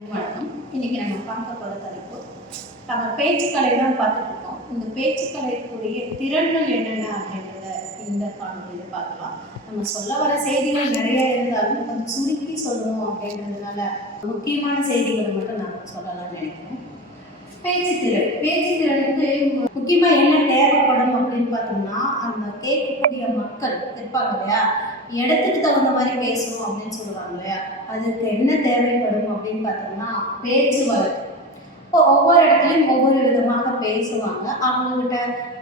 வணக்கம். இன்னைக்கு நம்ம பார்க்க போகிற தலைப்பு நம்ம பேச்சுக்கலை தான் பார்த்துட்டு இருக்கோம். இந்த பேச்சுக்கலைக்குரிய திறன்கள் என்னென்ன அப்படின்றத இந்த காணொலியில் பார்க்கலாம். நம்ம சொல்ல வர செய்திகள் நிறைய இருந்தாலும் கொஞ்சம் சுருக்கி சொல்லணும் அப்படின்றதுனால முக்கியமான செய்திகளை மட்டும் நான் சொல்லலாம்னு நினைக்கிறேன். பேச்சுத்திறனுக்கு முக்கியமாக என்ன தேவைப்படும் அப்படின்னு பார்த்தோம்னா, அந்த கேட்கக்கூடிய மக்கள் இருப்பாங்க இல்லையா, இடத்துக்கு தகுந்த மாதிரி பேசணும் அப்படின்னு சொல்லுவாங்க இல்லையா, அதுக்கு என்ன தேவைப்படும் அப்படின்னு பார்த்தோம்னா பேச்சு வழக்கு. இப்போ ஒவ்வொரு இடத்துலையும் ஒவ்வொரு விதமாக பேசுவாங்க. அவங்கக்கிட்ட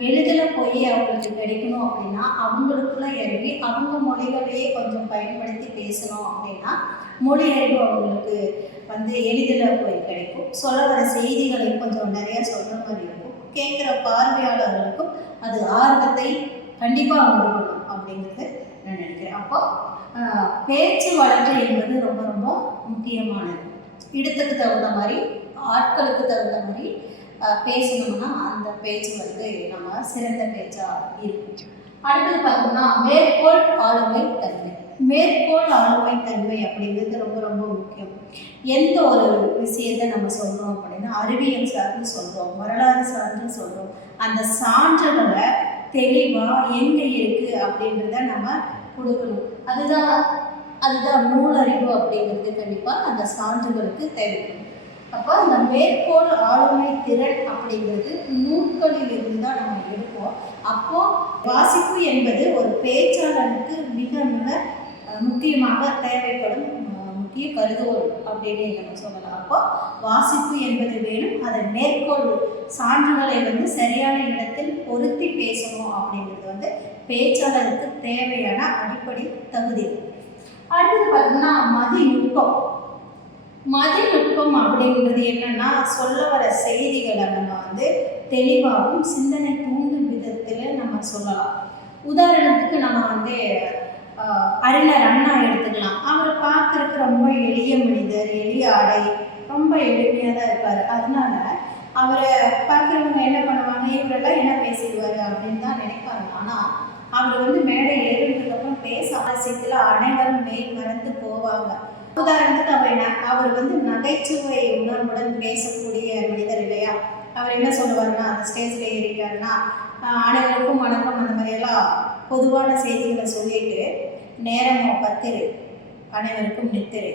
எளிதில் போய் அவங்களுக்கு கிடைக்கணும் அப்படின்னா அவங்களுக்குள்ள இறங்கி அவங்க மொழிகளையே கொஞ்சம் பயன்படுத்தி பேசணும் அப்படின்னா மொழி அறிவு அவங்களுக்கு எளிதில் போய் கிடைக்கும். சொல்ல வர செய்திகளையும் கொஞ்சம் நிறையா சொல்கிற மாதிரி இருக்கும். கேட்குற பார்வையாளர்களுக்கும் அது ஆர்வத்தை கண்டிப்பாக உண்டு பண்ணும் அப்படிங்கிறது நான் நினைக்கிறேன். அப்போ பேச்சு வழக்கு என்பது ரொம்ப ரொம்ப முக்கியமானது. இடத்துக்கு தகுந்த மாதிரி ஆட்களுக்கு தகுந்த மாதிரி பேசணும்னா அந்த பேச்சு நம்ம சிறந்த பேச்சாக இருக்கு. அடுத்தது பார்த்தோம்னா மேற்கோள் ஆளுமை தன்மை. மேற்கோள் ஆளுமை தன்மை அப்படிங்கிறது ரொம்ப ரொம்ப முக்கியம். எந்த ஒரு விஷயத்தை நம்ம சொல்கிறோம் அப்படின்னா அறிவியல் சார்ந்து சொல்கிறோம், வரலாறு சார்ந்து சொல்கிறோம், அந்த சான்றுகளை தெளிவாக எங்கே இருக்குது அப்படின்றத நம்ம கொடுக்கணும். அதுதான் நூலறிவு அப்படிங்கிறது கண்டிப்பாக அந்த சான்றுகளுக்கு தேவைப்படும். அப்போ அந்த மேற்கோள் ஆளுமை திறன் அப்படிங்கிறது நூல்களில் இருந்து தான் நம்ம எடுப்போம். அப்போது வாசிப்பு என்பது ஒரு பேச்சாளருக்கு மிக மிக முக்கியமாக தேவைப்படும் முக்கிய கருதுகோள் அப்படின்னு நம்ம சொல்லலாம். அப்போ வாசிப்பு என்பது வேணும். அதை மேற்கோள் சான்றுகளை சரியான இடத்தில் பொருத்தி பேசணும் அப்படிங்கிறது பேச்சாளருக்கு தேவையான அடிப்படை தகுதி. அடுத்தது பார்த்தோம்னா மதிநுட்பம் அப்படிங்கிறது என்னன்னா, சொல்ல வர செய்திகளை நம்ம தெளிவாகவும் சிந்தனை தூண்டும் விதத்தில் நம்ம சொல்லலாம். உதாரணத்துக்கு நம்ம அறிஞர் அண்ணா எடுத்துக்கலாம். அவரை பார்க்கறதுக்கு ரொம்ப எளிய மனிதர், எளிய ஆடை, ரொம்ப எளிமையாக தான் இருப்பார். அதனால அவரை பார்க்குறவங்க என்ன பண்ணுவாங்க, இவரெல்லாம் என்ன பேசிடுவார் அப்படின்னு தான் நினைப்பாங்க. ஆனால் அவர் மேடை ஏறினதுக்கப்புறம் பேச அவசியத்தில் அனைவரும் மேல் மறந்து போவாங்க. உதாரணத்துக்கு அவர் நகைச்சுவை உணர்வுடன் பேசக்கூடிய மனிதர் இல்லையா. அவர் என்ன சொல்லுவாருன்னா, அந்த ஸ்டேஜில் ஏறிட்டாருன்னா அனைவருக்கும் வணக்கம் அந்த மாதிரியெல்லாம் பொதுவான செய்திகளை சொல்லிட்டு நேரமோ பத்திரு அனைவருக்கும் நித்திரு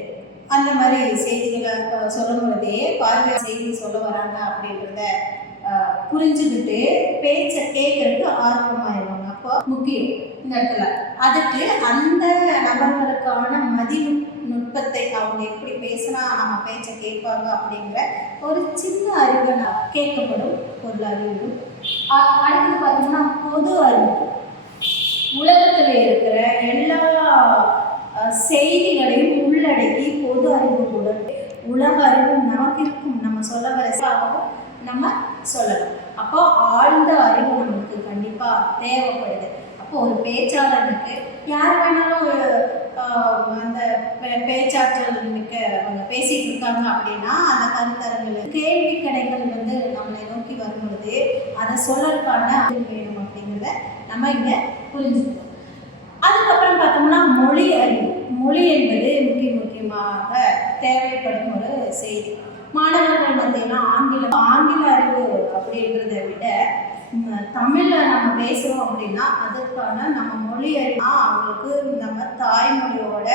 அந்த மாதிரி செய்திகளை சொல்லும் பொழுதே பார்வை செய்தி சொல்ல வராங்க அப்படின்றத புரிஞ்சுக்கிட்டு பேச்சை கேட்கறதுக்கு ஆர்வமாயிருவாங்க. அப்போ முக்கியம் இந்த இடத்துல அதுக்கு அந்த நபர்களுக்கான மதிநுட்பத்தை அவங்க எப்படி பேசினா நம்ம பேச்சை கேட்பாங்க அப்படிங்கிற ஒரு சின்ன அறிவு கேட்கப்படும் ஒரு அறிவு. அடுத்தது பார்த்தீங்கன்னா பொது அறிவு. உலகத்தில் இருக்கிற எல்லா செய்திகளையும் உள்ளடக்கி பொது அறிவுடன் உலக அறிவு நமக்கு இருக்கும். நம்ம சொல்ல வரைக்கும் நம்ம சொல்லலாம். அப்போ ஆழ்ந்த அறிவு நமக்கு கண்டிப்பாக தேவைப்படுது. அப்போ ஒரு பேச்சாளருக்கு யார் வேணாலும் அந்த பேச்சாற்றல் மிக்க அவங்க பேசிகிட்டு இருக்காங்க அப்படின்னா அந்த கருத்தரங்கள் கேள்வி கடைகள் நம்மளை நோக்கி வரும் பொழுது அதை சொல்லறதுக்கான வேணும் அப்படிங்கிறத நம்ம இங்கே புரிஞ்சுக்கணும். அதுக்கப்புறம் பார்த்தோம்னா மொழி அறிவு. மொழி என்பது முக்கியமாக தேவைப்படும் ஒரு செய்தி. மாணவர்கள் மத்தியெல்லாம் ஆங்கில அறிவு அப்படின்றத விட தமிழில் நம்ம பேசுகிறோம் அப்படின்னா அதற்கான நம்ம மொழி அறிவு அவங்களுக்கு நம்ம தாய்மொழியோட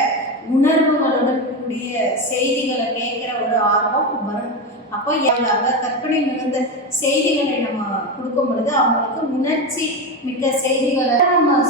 உணர்வுகளுடன் கூடிய செய்திகளை கேட்குற ஒரு ஆர்வம் வரும். அப்போ அவங்க கற்பனை மிகுந்த செய்திகளை நம்ம கொடுக்கும் பொழுது அவங்களுக்கு உணர்ச்சி மிக்க செய்திகளை நம்ம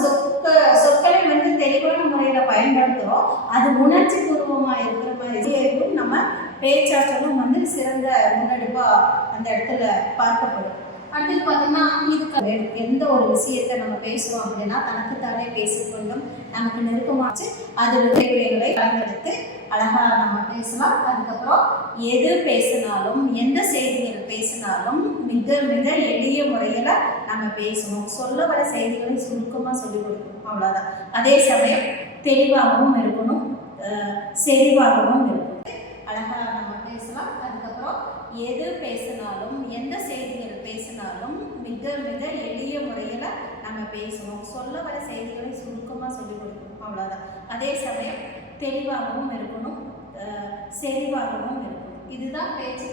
சொற்களை தெளிவான முறையில் பயன்படுத்துகிறோம். அது உணர்ச்சி பூர்வமாக இருக்கிற மாதிரி நம்ம பேச்சாற்றலும் சிறந்த முன்னெடுப்பாக அந்த இடத்துல பார்க்கப்படும். அடுத்தது பார்த்தோம்னா இதுக்கு எந்த ஒரு விஷயத்தை நம்ம பேசுகிறோம் அப்படின்னா தனக்குத்தானே பேசிக்கொண்டும் நமக்கு நெருக்கமாச்சு அது விளைவுகளை கலந்தெடுத்து அழகாக நம்ம பேசலாம். அதுக்கப்புறம் எது பேசினாலும் எந்த செய்திகள் பேசினாலும் மிக மிக எளிய முறையில் நம்ம பேசணும். சொல்ல வர செய்திகளை சுருக்கமாக சொல்லிக் கொடுக்கணும், அவ்வளோதான். அதே சமயம் தெளிவாகவும் இருக்கணும், செறிவாகவும் இருக்கணும். அழகாக நம்ம பேசலாம். அதுக்கப்புறம் எது பேசினாலும் எந்த செய்திகள் பேசினாலும் மிக மிக எளிய முறையில் நம்ம பேசணும். சொல்ல வர செய்திகளை சுருக்கமாக சொல்லிக் கொடுக்கணும், அவ்வளோதான். அதே சமயம் தெளிவாகவும் இருக்கணும், செறிவாகவும் இருக்கணும். இதுதான் பேச்சு